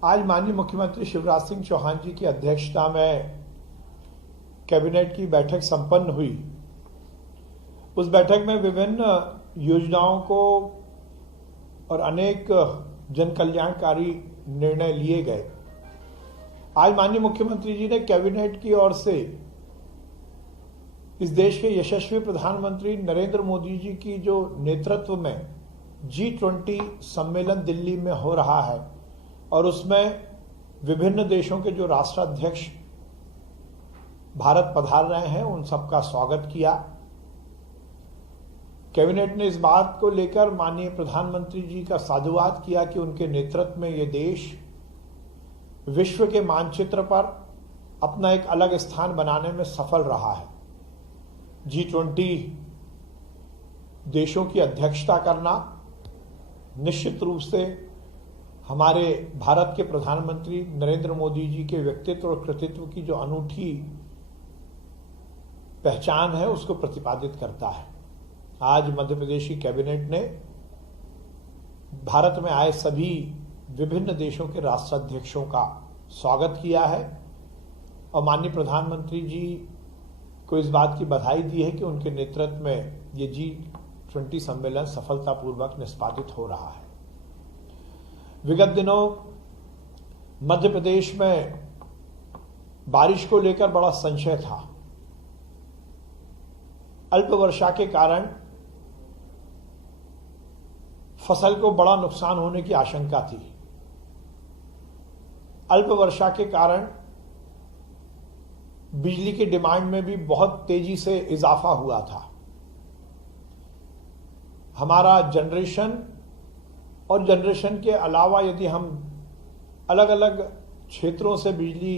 आज माननीय मुख्यमंत्री शिवराज सिंह चौहान जी की अध्यक्षता में कैबिनेट की बैठक संपन्न हुई। उस बैठक में विभिन्न योजनाओं को और अनेक जन कल्याणकारी निर्णय लिए गए। आज माननीय मुख्यमंत्री जी ने कैबिनेट की ओर से इस देश के यशस्वी प्रधानमंत्री नरेंद्र मोदी जी की जो नेतृत्व में G20 सम्मेलन दिल्ली में हो रहा है और उसमें विभिन्न देशों के जो राष्ट्राध्यक्ष भारत पधार रहे हैं, उन सबका स्वागत किया। कैबिनेट ने इस बात को लेकर माननीय प्रधानमंत्री जी का साधुवाद किया कि उनके नेतृत्व में ये देश विश्व के मानचित्र पर अपना एक अलग स्थान बनाने में सफल रहा है। G20 देशों की अध्यक्षता करना निश्चित रूप से हमारे भारत के प्रधानमंत्री नरेंद्र मोदी जी के व्यक्तित्व और कृतित्व की जो अनूठी पहचान है उसको प्रतिपादित करता है। आज मध्य प्रदेश की कैबिनेट ने भारत में आए सभी विभिन्न देशों के राष्ट्राध्यक्षों का स्वागत किया है और माननीय प्रधानमंत्री जी को इस बात की बधाई दी है कि उनके नेतृत्व में ये G20 सम्मेलन सफलतापूर्वक निष्पादित हो रहा है। विगत दिनों मध्य प्रदेश में बारिश को लेकर बड़ा संशय था। अल्प वर्षा के कारण फसल को बड़ा नुकसान होने की आशंका थी। अल्प वर्षा के कारण बिजली की डिमांड में भी बहुत तेजी से इजाफा हुआ था। हमारा जनरेशन और जनरेशन के अलावा यदि हम अलग अलग क्षेत्रों से बिजली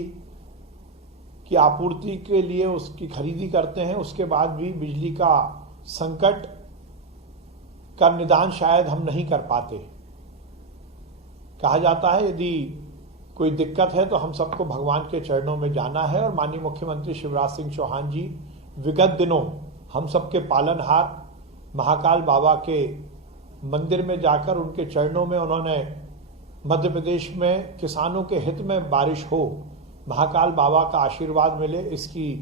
की आपूर्ति के लिए उसकी खरीदी करते हैं, उसके बाद भी बिजली का संकट का निदान शायद हम नहीं कर पाते। कहा जाता है यदि कोई दिक्कत है तो हम सबको भगवान के चरणों में जाना है और माननीय मुख्यमंत्री शिवराज सिंह चौहान जी विगत दिनों हम सबके पालनहार महाकाल बाबा के मंदिर में जाकर उनके चरणों में उन्होंने मध्य प्रदेश में किसानों के हित में बारिश हो, महाकाल बाबा का आशीर्वाद मिले, इसकी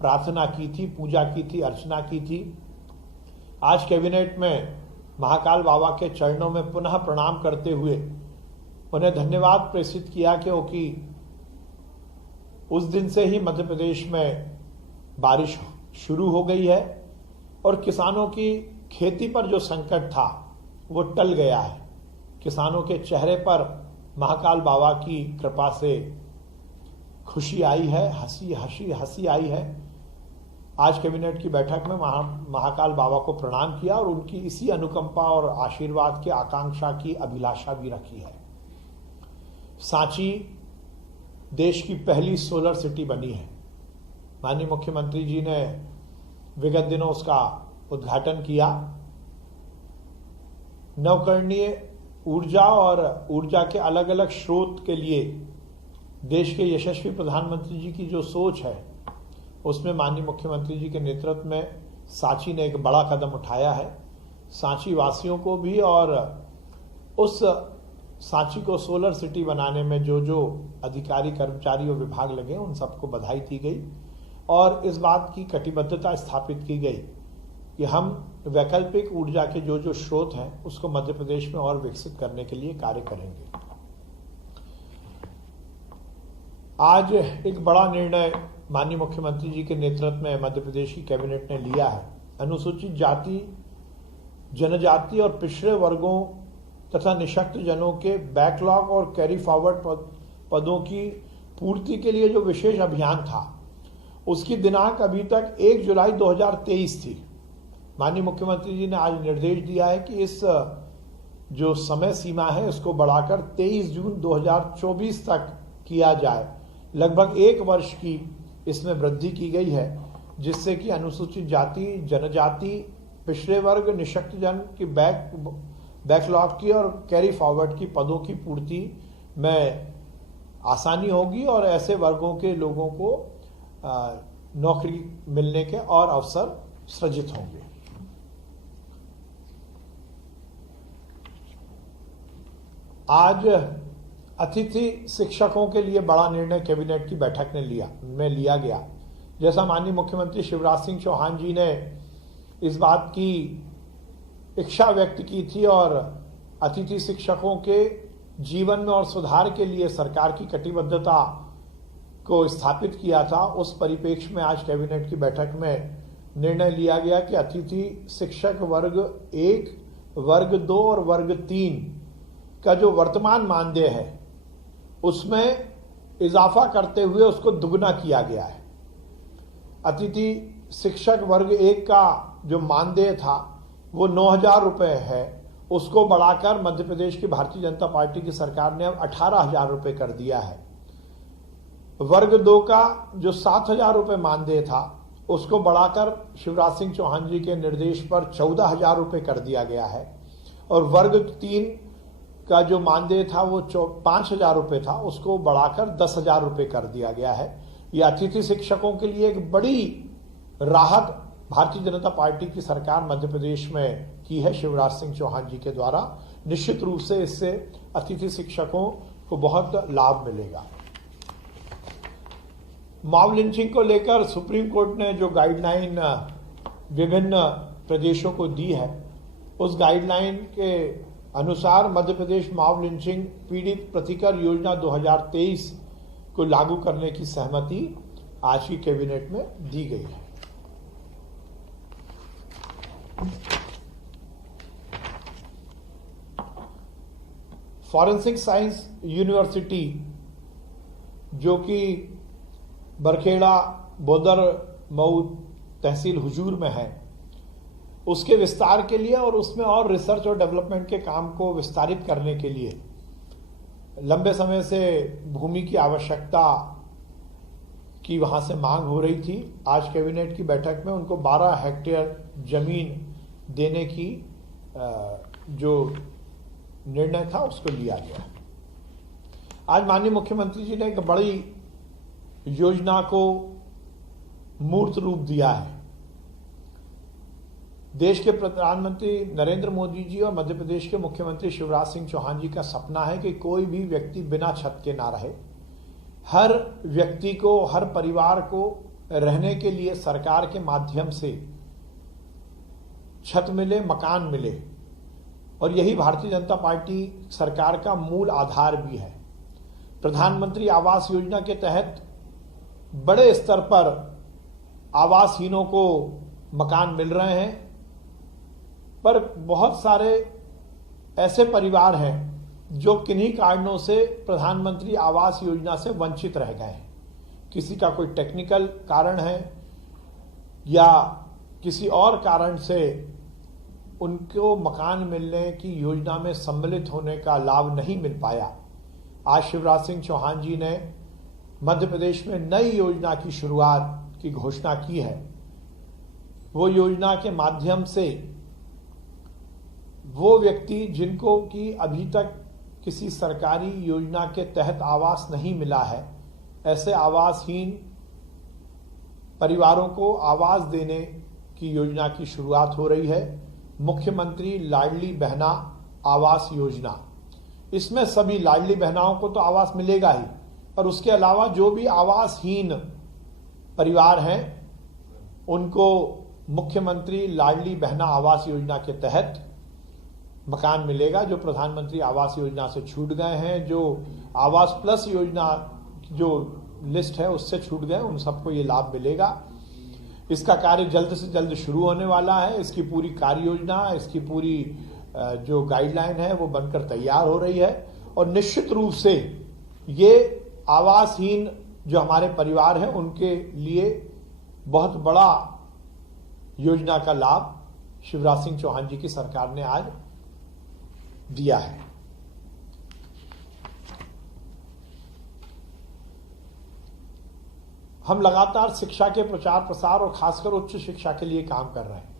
प्रार्थना की थी, पूजा की थी, अर्चना की थी। आज कैबिनेट में महाकाल बाबा के चरणों में पुनः प्रणाम करते हुए उन्हें धन्यवाद प्रेषित किया क्योंकि उस दिन से ही मध्य प्रदेश में बारिश शुरू हो गई है और किसानों की खेती पर जो संकट था वो टल गया है। किसानों के चेहरे पर महाकाल बाबा की कृपा से खुशी आई है, हंसी आई है। आज कैबिनेट की बैठक में महाकाल बाबा को प्रणाम किया और उनकी इसी अनुकंपा और आशीर्वाद की आकांक्षा की अभिलाषा भी रखी है। सांची देश की पहली सोलर सिटी बनी है। माननीय मुख्यमंत्री जी ने विगत दिनों उसका उद्घाटन किया। नवकरणीय ऊर्जा और ऊर्जा के अलग अलग स्रोत के लिए देश के यशस्वी प्रधानमंत्री जी की जो सोच है उसमें माननीय मुख्यमंत्री जी के नेतृत्व में सांची ने एक बड़ा कदम उठाया है। सांची वासियों को भी और उस सांची को सोलर सिटी बनाने में जो अधिकारी कर्मचारी और विभाग लगे उन सबको बधाई दी गई और इस बात की कटिबद्धता स्थापित की गई कि हम वैकल्पिक ऊर्जा के जो स्रोत हैं उसको मध्य प्रदेश में और विकसित करने के लिए कार्य करेंगे। आज एक बड़ा निर्णय माननीय मुख्यमंत्री जी के नेतृत्व में मध्य प्रदेश की कैबिनेट ने लिया है। अनुसूचित जाति, जनजाति और पिछड़े वर्गों तथा निशक्त जनों के बैकलॉग और कैरी फॉरवर्ड पदों की पूर्ति के लिए जो विशेष अभियान था उसकी दिनांक अभी तक 1 जुलाई 2023 थी। माननीय मुख्यमंत्री जी ने आज निर्देश दिया है कि इस जो समय सीमा है इसको बढ़ाकर 23 जून 2024 तक किया जाए। लगभग 1 वर्ष की इसमें वृद्धि की गई है जिससे कि अनुसूचित जाति, जनजाति, पिछड़े वर्ग, निशक्त जन की बैकलॉग की और कैरी फॉरवर्ड की पदों की पूर्ति में आसानी होगी और ऐसे वर्गों के लोगों को नौकरी मिलने के और अवसर सृजित होंगे। आज अतिथि शिक्षकों के लिए बड़ा निर्णय कैबिनेट की बैठक में लिया गया। जैसा माननीय मुख्यमंत्री शिवराज सिंह चौहान जी ने इस बात की इच्छा व्यक्त की थी और अतिथि शिक्षकों के जीवन में और सुधार के लिए सरकार की कटिबद्धता को स्थापित किया था, उस परिप्रेक्ष्य में आज कैबिनेट की बैठक में निर्णय लिया गया कि अतिथि शिक्षक वर्ग 1, वर्ग 2 और वर्ग 3 का जो वर्तमान मानदेय है उसमें इजाफा करते हुए उसको दुगना किया गया है। अतिथि शिक्षक वर्ग 1 का जो मानदेय था वो 9,000 रुपये है, उसको बढ़ाकर मध्य प्रदेश की भारतीय जनता पार्टी की सरकार ने अब 18,000 रुपये कर दिया है। वर्ग 2 का जो 7,000 रुपये मानदेय था उसको बढ़ाकर शिवराज सिंह चौहान जी के निर्देश पर 14,000 रुपये कर दिया गया है और वर्ग 3 का जो मानदेय था वो 5,000 रुपये था, उसको बढ़ाकर 10,000 रुपये कर दिया गया है। यह अतिथि शिक्षकों के लिए एक बड़ी राहत भारतीय जनता पार्टी की सरकार मध्य प्रदेश में की है शिवराज सिंह चौहान जी के द्वारा। निश्चित रूप से इससे अतिथि शिक्षकों को बहुत लाभ मिलेगा। मॉब लिंचिंग को लेकर सुप्रीम कोर्ट ने जो गाइडलाइन विभिन्न प्रदेशों को दी है, उस गाइडलाइन के अनुसार मध्य प्रदेश मॉब लिंचिंग पीड़ित प्रतिकर योजना 2023 को लागू करने की सहमति आज की कैबिनेट में दी गई है। फॉरेंसिक साइंस यूनिवर्सिटी जो कि बरखेड़ा बोदर मऊ तहसील हुजूर में है, उसके विस्तार के लिए और उसमें और रिसर्च और डेवलपमेंट के काम को विस्तारित करने के लिए लंबे समय से भूमि की आवश्यकता की वहां से मांग हो रही थी। आज कैबिनेट की बैठक में उनको 12 हेक्टेयर जमीन देने की जो निर्णय था उसको लिया गया। आज माननीय मुख्यमंत्री जी ने एक बड़ी योजना को मूर्त रूप दिया है। देश के प्रधानमंत्री नरेंद्र मोदी जी और मध्य प्रदेश के मुख्यमंत्री शिवराज सिंह चौहान जी का सपना है कि कोई भी व्यक्ति बिना छत के ना रहे। हर व्यक्ति को, हर परिवार को रहने के लिए सरकार के माध्यम से छत मिले, मकान मिले, और यही भारतीय जनता पार्टी सरकार का मूल आधार भी है। प्रधानमंत्री आवास योजना के तहत बड़े स्तर पर आवासहीनों को मकान मिल रहे हैं, पर बहुत सारे ऐसे परिवार हैं जो किन्हीं कारणों से प्रधानमंत्री आवास योजना से वंचित रह गए हैं। किसी का कोई टेक्निकल कारण है या किसी और कारण से उनको मकान मिलने की योजना में सम्मिलित होने का लाभ नहीं मिल पाया। आज शिवराज सिंह चौहान जी ने मध्य प्रदेश में नई योजना की शुरुआत की घोषणा की है। वो योजना के माध्यम से वो व्यक्ति जिनको कि अभी तक किसी सरकारी योजना के तहत आवास नहीं मिला है, ऐसे आवासहीन परिवारों को आवास देने की योजना की शुरुआत हो रही है। मुख्यमंत्री लाडली बहना आवास योजना, इसमें सभी लाडली बहनाओं को तो आवास मिलेगा ही, और उसके अलावा जो भी आवासहीन परिवार हैं उनको मुख्यमंत्री लाडली बहना आवास योजना के तहत मकान मिलेगा। जो प्रधानमंत्री आवास योजना से छूट गए हैं, जो आवास प्लस योजना जो लिस्ट है उससे छूट गए, उन सबको ये लाभ मिलेगा। इसका कार्य जल्द से जल्द शुरू होने वाला है। इसकी पूरी कार्य योजना, इसकी पूरी जो गाइडलाइन है वो बनकर तैयार हो रही है, और निश्चित रूप से ये आवासहीन जो हमारे परिवार हैं उनके लिए बहुत बड़ा योजना का लाभ शिवराज सिंह चौहान जी की सरकार ने आज दिया है। हम लगातार शिक्षा के प्रचार प्रसार और खासकर उच्च शिक्षा के लिए काम कर रहे हैं।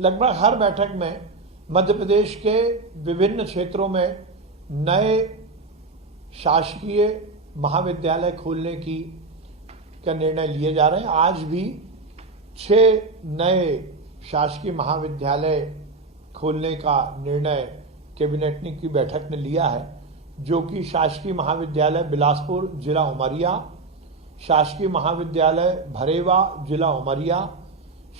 लगभग हर बैठक में मध्य प्रदेश के विभिन्न क्षेत्रों में नए शासकीय महाविद्यालय खोलने का निर्णय लिए जा रहे हैं। आज भी 6 नए शासकीय महाविद्यालय खोलने का निर्णय कैबिनेट की बैठक ने लिया है। जो कि शासकीय महाविद्यालय बिलासपुर जिला उमरिया, शासकीय महाविद्यालय भरेवा जिला उमरिया,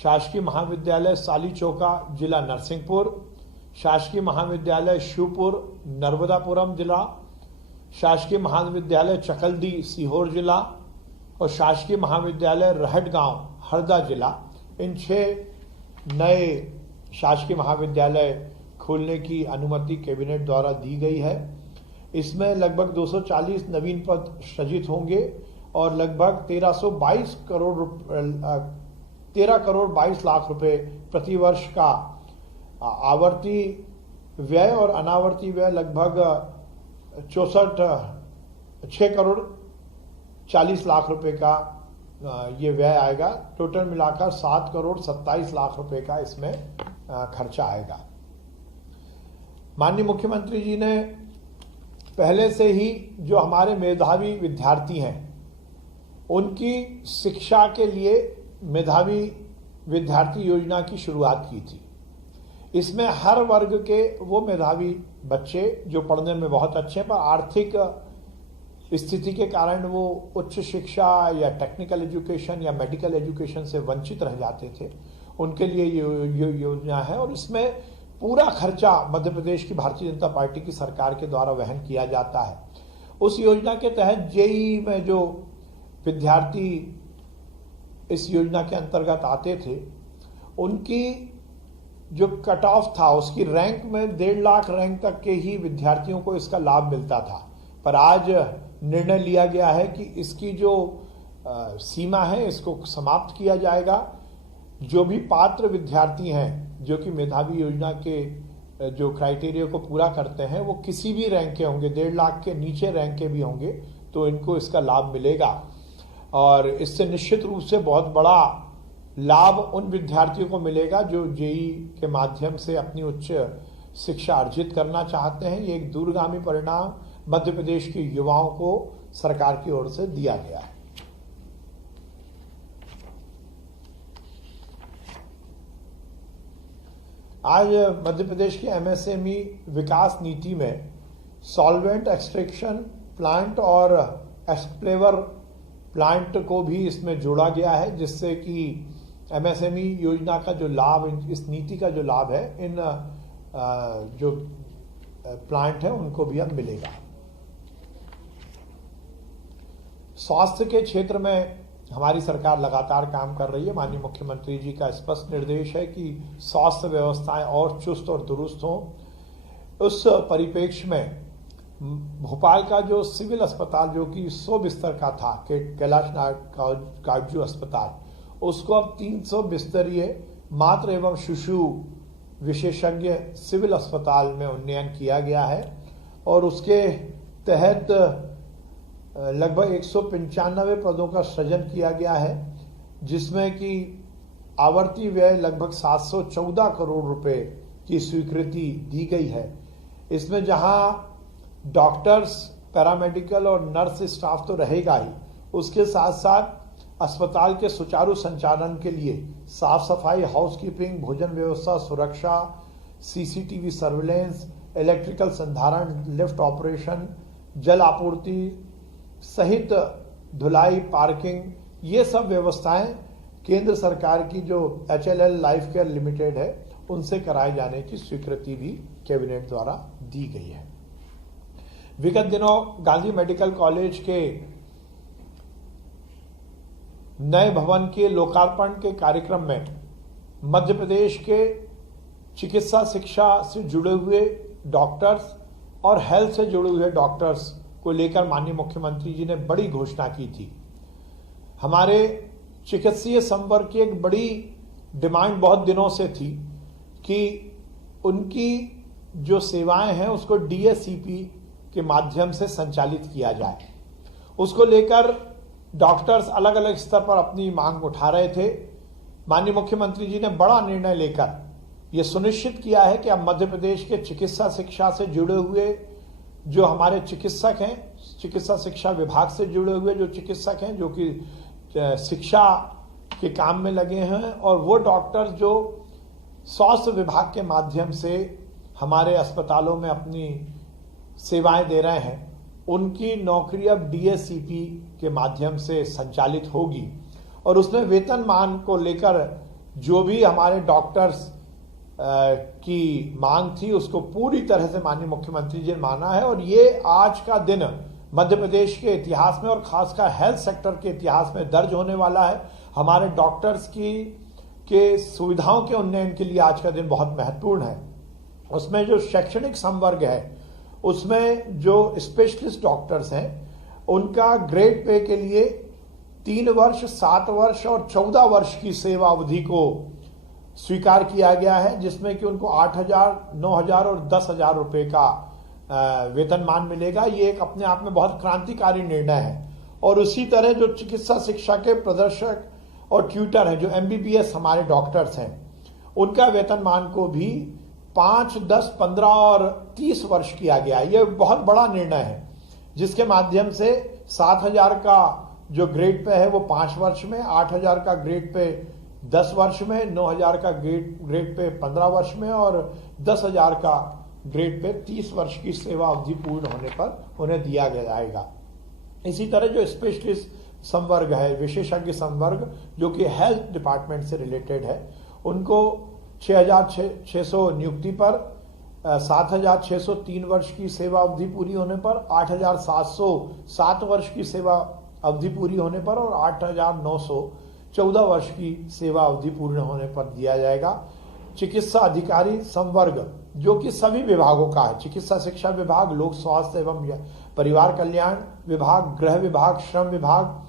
शासकीय महाविद्यालय सालीचौका जिला नरसिंहपुर, शासकीय महाविद्यालय शिवपुर नर्मदापुरम जिला, शासकीय महाविद्यालय चकल्दी सीहोर जिला और शासकीय महाविद्यालय रहटगांव हरदा जिला, इन 6 नए शासकीय महाविद्यालय खोलने की अनुमति कैबिनेट द्वारा दी गई है। इसमें लगभग 240 नवीन पद सृजित होंगे और लगभग 13 करोड़ 22 लाख रुपए प्रतिवर्ष का आवर्ती व्यय और अनावर्ती व्यय लगभग 6 करोड़ 40 लाख रुपए का ये व्यय आएगा। टोटल मिलाकर 7 करोड़ 27 लाख रुपए का इसमें खर्चा आएगा। माननीय मुख्यमंत्री जी ने पहले से ही जो हमारे मेधावी विद्यार्थी हैं उनकी शिक्षा के लिए मेधावी विद्यार्थी योजना की शुरुआत की थी। इसमें हर वर्ग के वो मेधावी बच्चे जो पढ़ने में बहुत अच्छे हैं पर आर्थिक स्थिति के कारण वो उच्च शिक्षा या टेक्निकल एजुकेशन या मेडिकल एजुकेशन से वंचित रह जाते थे, उनके लिए ये योजना है और इसमें पूरा खर्चा मध्य प्रदेश की भारतीय जनता पार्टी की सरकार के द्वारा वहन किया जाता है। उस योजना के तहत जेईई में जो विद्यार्थी इस योजना के अंतर्गत आते थे उनकी जो कट ऑफ था उसकी रैंक में 1.5 लाख रैंक तक के ही विद्यार्थियों को इसका लाभ मिलता था, पर आज निर्णय लिया गया है कि इसकी जो सीमा है इसको समाप्त किया जाएगा। जो भी पात्र विद्यार्थी हैं जो कि मेधावी योजना के जो क्राइटेरिया को पूरा करते हैं वो किसी भी रैंक के होंगे, 1.5 लाख के नीचे रैंक के भी होंगे तो इनको इसका लाभ मिलेगा और इससे निश्चित रूप से बहुत बड़ा लाभ उन विद्यार्थियों को मिलेगा जो जेईई के माध्यम से अपनी उच्च शिक्षा अर्जित करना चाहते हैं। ये एक दूरगामी परिणाम मध्य प्रदेश के युवाओं को सरकार की ओर से दिया गया है। आज मध्य प्रदेश की एमएसएमई विकास नीति में सॉल्वेंट एक्सट्रैक्शन प्लांट और एक्सप्लेवर प्लांट को भी इसमें जोड़ा गया है, जिससे कि एमएसएमई योजना का जो लाभ, इस नीति का जो लाभ है इन जो प्लांट है उनको भी अब मिलेगा। स्वास्थ्य के क्षेत्र में हमारी सरकार लगातार काम कर रही है। माननीय मुख्यमंत्री जी का स्पष्ट निर्देश है कि स्वास्थ्य व्यवस्थाएं और चुस्त और दुरुस्त हों। उस परिप्रेक्ष्य में भोपाल का जो सिविल अस्पताल जो कि 100 बिस्तर का था, कैलाश काटजू अस्पताल, उसको अब 300 बिस्तरीय मातृ एवं शिशु विशेषज्ञ सिविल अस्पताल में उन्नयन किया गया है और उसके तहत लगभग 195 पदों का सृजन किया गया है, जिसमें कि आवर्ती व्यय लगभग 714 करोड़ रुपए की स्वीकृति दी गई है। इसमें जहां डॉक्टर्स, पैरामेडिकल और नर्स स्टाफ तो रहेगा ही, उसके साथ साथ अस्पताल के सुचारू संचालन के लिए साफ सफाई, हाउसकीपिंग, भोजन व्यवस्था, सुरक्षा, सीसीटीवी सर्विलेंस, इलेक्ट्रिकल संधारण, लिफ्ट ऑपरेशन, जल आपूर्ति सहित धुलाई, पार्किंग, ये सब व्यवस्थाएं केंद्र सरकार की जो HLL लाइफ केयर लिमिटेड है उनसे कराए जाने की स्वीकृति भी कैबिनेट द्वारा दी गई है। विगत दिनों गांधी मेडिकल कॉलेज के नए भवन के लोकार्पण के कार्यक्रम में मध्य प्रदेश के चिकित्सा शिक्षा से जुड़े हुए डॉक्टर्स और हेल्थ से जुड़े हुए डॉक्टर्स को लेकर माननीय मुख्यमंत्री जी ने बड़ी घोषणा की थी। हमारे चिकित्सीय संवर्ग की एक बड़ी डिमांड बहुत दिनों से थी कि उनकी जो सेवाएं हैं उसको DSCP के माध्यम से संचालित किया जाए। उसको लेकर डॉक्टर्स अलग अलग स्तर पर अपनी मांग उठा रहे थे। माननीय मुख्यमंत्री जी ने बड़ा निर्णय लेकर यह सुनिश्चित किया है कि अब मध्य प्रदेश के चिकित्सा शिक्षा से जुड़े हुए जो हमारे चिकित्सक हैं, चिकित्सा शिक्षा विभाग से जुड़े हुए जो चिकित्सक हैं जो कि शिक्षा के काम में लगे हैं, और वो डॉक्टर्स जो स्वास्थ्य विभाग के माध्यम से हमारे अस्पतालों में अपनी सेवाएं दे रहे हैं, उनकी नौकरी अब डीएससीपी के माध्यम से संचालित होगी और उसमें वेतनमान को लेकर जो भी हमारे डॉक्टर्स की मांग थी उसको पूरी तरह से माननीय मुख्यमंत्री जी ने माना है। और ये आज का दिन मध्य प्रदेश के इतिहास में और खासकर हेल्थ सेक्टर के इतिहास में दर्ज होने वाला है। हमारे डॉक्टर्स के सुविधाओं के उन्नयन के लिए आज का दिन बहुत महत्वपूर्ण है। उसमें जो शैक्षणिक संवर्ग है उसमें जो स्पेशलिस्ट डॉक्टर्स हैं उनका ग्रेड पे के लिए 3 वर्ष, 7 वर्ष और 14 वर्ष की सेवा अवधि को स्वीकार किया गया है, जिसमें कि उनको 8,000, 9,000 और 10,000 रुपए का वेतनमान मिलेगा। ये एक अपने आप में बहुत क्रांतिकारी निर्णय है। और उसी तरह जो चिकित्सा शिक्षा के प्रदर्शक और ट्यूटर हैं, जो एमबीबीएस हमारे डॉक्टर्स हैं, उनका वेतनमान को भी 5, 10, 15 और 30 वर्ष किया गया है। ये बहुत बड़ा निर्णय है, जिसके माध्यम से 7,000 का जो ग्रेड पे है वो 5 वर्ष में, 8,000 का ग्रेड पे 10 वर्ष में, 9,000 का ग्रेड पे 15 वर्ष में और 10,000 का ग्रेड पे 30 वर्ष की सेवा अवधि पूर्ण होने पर उन्हें दिया जाएगा। इसी तरह जो स्पेशलिस्ट संवर्ग है, विशेषज्ञ संवर्ग, जो कि हेल्थ डिपार्टमेंट से रिलेटेड है, उनको 6,600 नियुक्ति पर, 7,603 वर्ष की सेवा अवधि पूरी होने पर, 8,707 वर्ष की सेवा अवधि पूरी होने पर और 8,914 वर्ष की सेवा अवधि पूर्ण होने पर दिया जाएगा। चिकित्सा अधिकारी संवर्ग, जो कि सभी विभागों का है, चिकित्सा शिक्षा विभाग, लोक स्वास्थ्य एवं परिवार कल्याण विभाग, गृह विभाग, श्रम विभाग,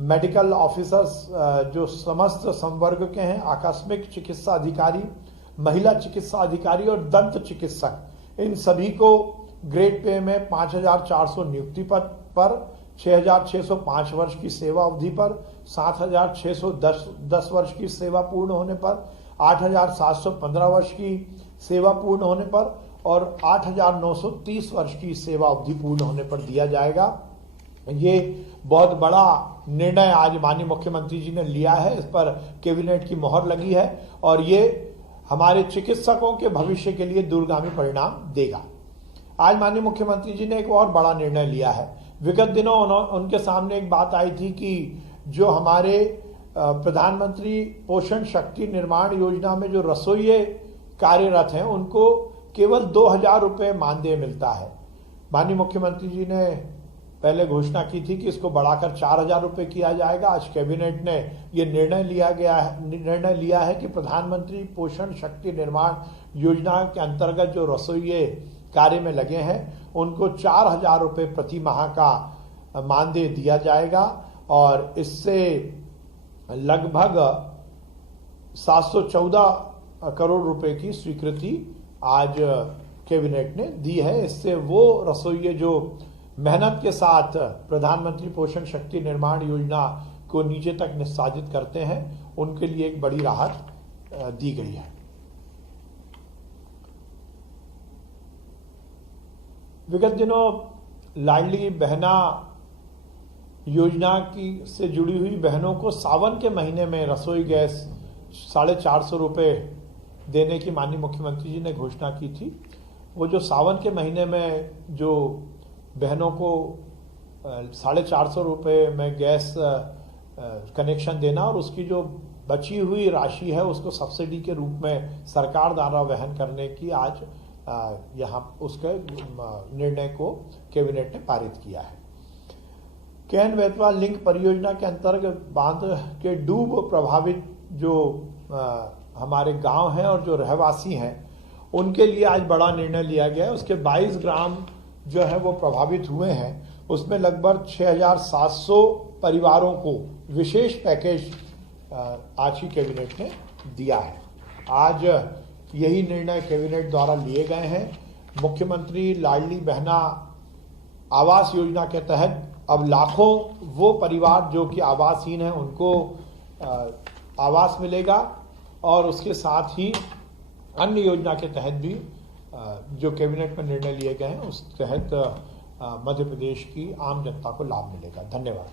मेडिकल ऑफिसर्स जो समस्त संवर्ग के हैं, आकस्मिक चिकित्सा अधिकारी, महिला चिकित्सा अधिकारी और दंत चिकित्सक, इन सभी को ग्रेड पे में 5,400 नियुक्ति पर 6,605 वर्ष की सेवा अवधि पर, 7,610 वर्ष की सेवा पूर्ण होने पर, 8,715 वर्ष की सेवा पूर्ण होने पर और 8,930 वर्ष की सेवा अवधि पूर्ण होने पर दिया जाएगा। ये बहुत बड़ा निर्णय आज माननीय मुख्यमंत्री जी ने लिया है, इस पर कैबिनेट की मोहर लगी है और ये हमारे चिकित्सकों के भविष्य के लिए दूरगामी परिणाम देगा। आज माननीय मुख्यमंत्री जी ने एक और बड़ा निर्णय लिया है। विगत दिनों उनके सामने एक बात आई थी कि जो हमारे प्रधानमंत्री पोषण शक्ति निर्माण योजना में जो रसोइये कार्यरत हैं उनको केवल 2,000 रुपये मानदेय मिलता है। माननीय मुख्यमंत्री जी ने पहले घोषणा की थी कि इसको बढ़ाकर 4,000 रुपये किया जाएगा। आज कैबिनेट ने ये निर्णय लिया है कि प्रधानमंत्री पोषण शक्ति निर्माण योजना के अंतर्गत जो रसोइये कार्य में लगे हैं उनको 4,000 रुपये प्रति माह का मानदेय दिया जाएगा और इससे लगभग 714 करोड़ रुपए की स्वीकृति आज कैबिनेट ने दी है। इससे वो रसोइये जो मेहनत के साथ प्रधानमंत्री पोषण शक्ति निर्माण योजना को नीचे तक निष्पादित करते हैं, उनके लिए एक बड़ी राहत दी गई है। विगत दिनों लाडली बहना योजना से जुड़ी हुई बहनों को सावन के महीने में रसोई गैस 450 रुपये देने की माननीय मुख्यमंत्री जी ने घोषणा की थी। वो जो सावन के महीने में जो बहनों को 450 रुपये में गैस कनेक्शन देना और उसकी जो बची हुई राशि है उसको सब्सिडी के रूप में सरकार द्वारा वहन करने की आज यहाँ उसके निर्णय को कैबिनेट ने पारित किया है। केन बेतवा लिंक परियोजना के अंतर्गत बांध के डूब प्रभावित जो हमारे गांव हैं और जो रहवासी हैं उनके लिए आज बड़ा निर्णय लिया गया है। उसके 22 ग्राम जो है वो प्रभावित हुए हैं, उसमें लगभग 6,700 परिवारों को विशेष पैकेज आज ही कैबिनेट ने दिया है। आज यही निर्णय कैबिनेट द्वारा लिए गए हैं। मुख्यमंत्री लाडली बहना आवास योजना के तहत अब लाखों वो परिवार जो कि आवासहीन हैं उनको आवास मिलेगा और उसके साथ ही अन्य योजना के तहत भी जो कैबिनेट में निर्णय लिए गए हैं उस तहत मध्य प्रदेश की आम जनता को लाभ मिलेगा। धन्यवाद।